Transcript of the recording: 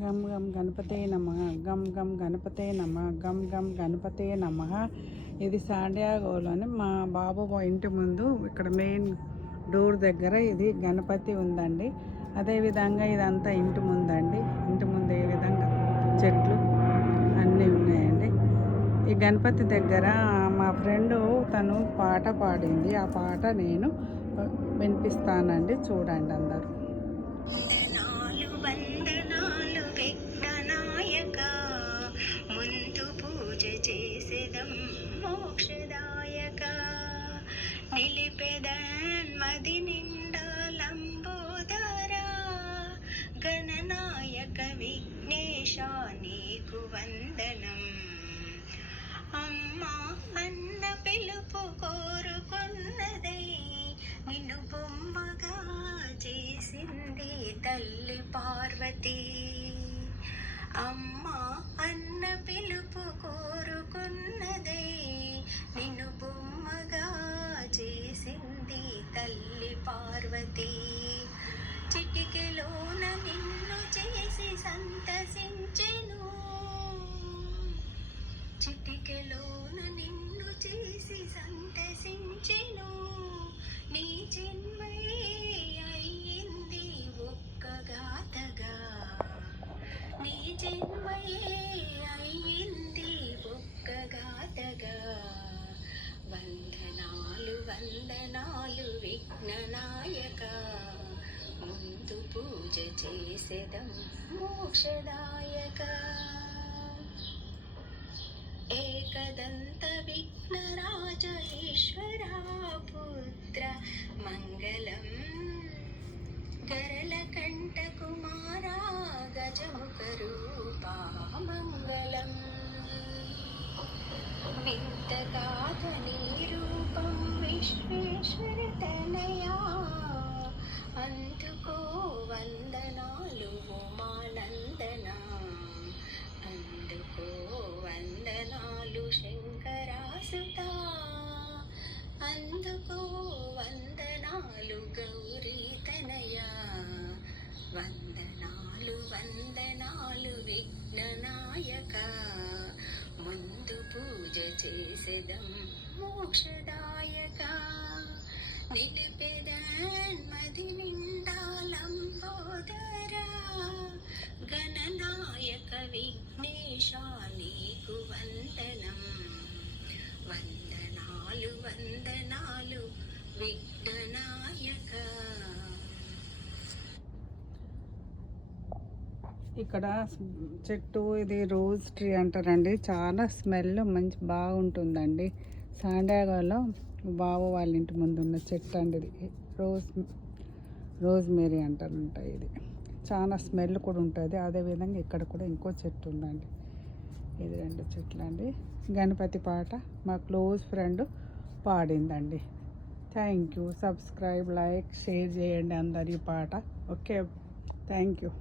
గం గం గణపతే నమః, గం గం గణపతే నమః, గం గం గణపతే నమః. ఇది శాండియాగోలోని మా బాబు ఇంటి ముందు ఇక్కడ మెయిన్ డోర్ దగ్గర ఇది గణపతి ఉందండి. అదేవిధంగా ఇదంతా ఇంటి ముందండి. ఇంటి ముందు ఏ విధంగా చెట్లు అన్నీ ఉన్నాయండి. ఈ గణపతి దగ్గర మా ఫ్రెండు తను పాట పాడింది. ఆ పాట నేను వినిపిస్తానండి, చూడండి అందరూ. ముందు పూజ చేసేదం మోక్షదాయక, నిలిపెదన్ మది నిండా లంబోదరా, గణనాయక విఘ్నేశ నీకు వందనం. అమ్మా అన్న పిలుపు కోరుకున్నదై నిన్ను బొమ్మగా చేసింది తల్లి పార్వతి. అమ్మా అన్న పిలుపు కోరుకున్నదై నిన్ను బొమ్మగా చేసింది తల్లి పార్వతి. చిటికెలోన నిన్ను చేసి సంతసించెను, చిటికెలోన నిన్ను చేసి సంతసించెను. నీ జన్మై అయ్యింది ఒక్క గాథగా, నీ జన్మయే అయ్యింది ఒక్క గాథగా. వందనాలు వందనాలు విఘ్ననాయక, ముందు పూజ చేసేదం మోక్షదాయక. ఏకదంత విఘ్నరాజ ఈశ్వరా పుత్ర మంగళం, గరళకంఠ కుమారా గజముఖ రూపా మంగళం. వింతగాధని రూపం విశ్వేశ్వర తనయా, అందుకో వందనాలు ఉమానందన, అందుకో వందనాలు శంకరాసుత, అందుకో వందనాలు గౌరీ తనయ. వందనాలు వందనాలు విఘ్ననాయక, ముందు పూజ చేసేదం మోక్షదాయక, నిలిపెదన్ మది నిండా లంబోదరా, గణనాయక విఘ్నేశ నీకు వందనం. వందనాలు వందనాలు విఘ్ననాయక. ఇక్కడ చెట్టు ఇది రోజ్ ట్రీ అంటారండి. చాలా స్మెల్ మంచి బాగుంటుందండి. శాండియాగోలో బాబు వాళ్ళ ఇంటి ముందు ఉన్న చెట్టు అండి ఇది. రోజ్ మేరీ అంటారంట. ఇది చాలా స్మెల్ కూడా ఉంటుంది. అదేవిధంగా ఇక్కడ కూడా ఇంకో చెట్టు ఉందండి. ఇది 2 చెట్లు అండి. గణపతి పాట మా క్లోజ్ ఫ్రెండ్ పాడిందండి. Thank you. Subscribe, like, share చేయండి అందరి పాట. Okay, thank you.